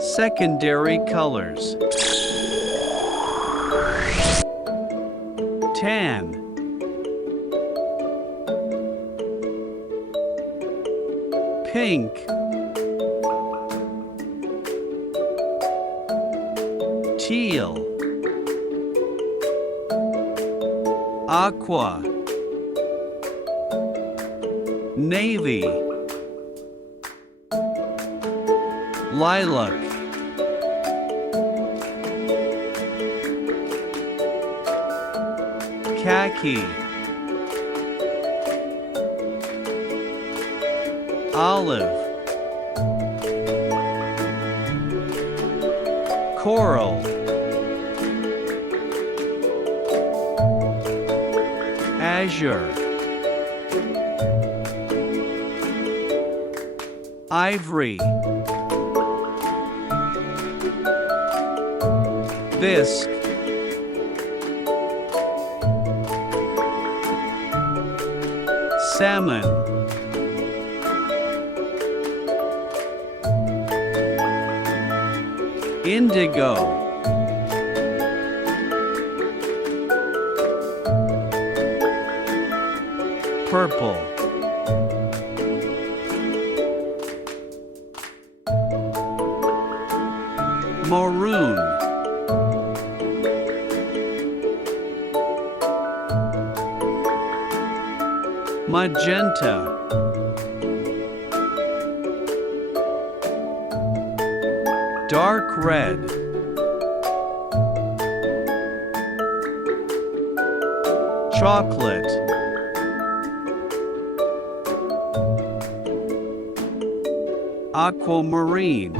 Secondary colors: tan, pink, teal, aqua, navy, lilac, khaki, olive, coral, azure, ivory, bisque, salmon, indigo, purple, maroon, magenta, dark red, chocolate, aquamarine,